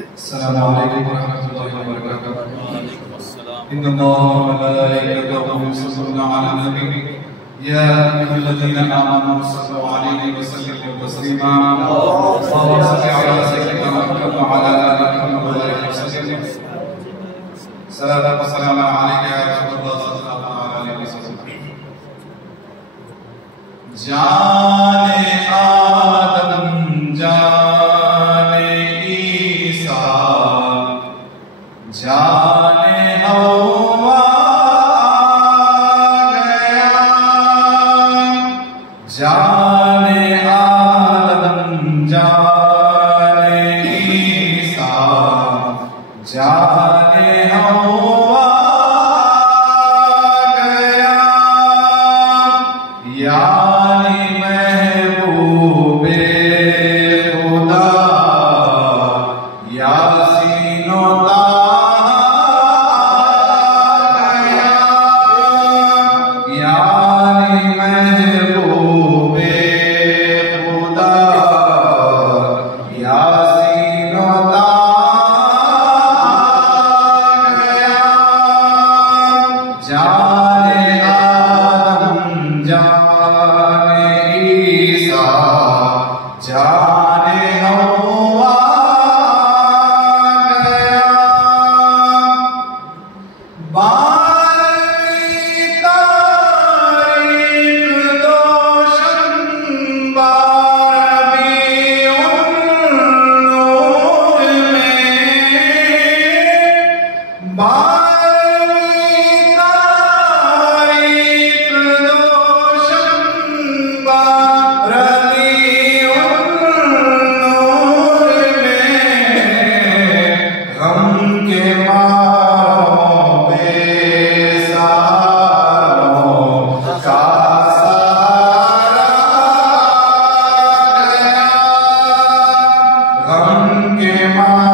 अस्सलामु अलैकुम वरहमतुल्लाहि वबरकातुहू। इन्नल्लाह व मलाइकतहु युसल्लूना अलन नबी या अय्युहल्लज़ीना आमनू सल्लु अलैहि व सल्लिमू तस्लीमा। अल्लाहुम्मा सल्लि अला सय्यिदिना मुहम्मद व अला आलि मुहम्मद व बारिक वसल्लिम। सलातु व सलामु अलैका या रसूलल्लाह सल्लल्लाहु अलैहि वसल्लम। जाने आदम जाने ईसा जाने हवा गया, जाने आदम जाने ईसा जाने हवा गया, यानी महबूबे खुदा यासीनो गया, यानी महबूबे खुदा यासीनो गया, जाने आदम जाने ईसा जाने हवा गया, बारहवीं तारीख दोशंबा रबीउन-नूर में, बारहवीं तारीख दोशंबा रबीउन-नूर में, गम के मारों बेसहारों का सहारा गया, गम के मारों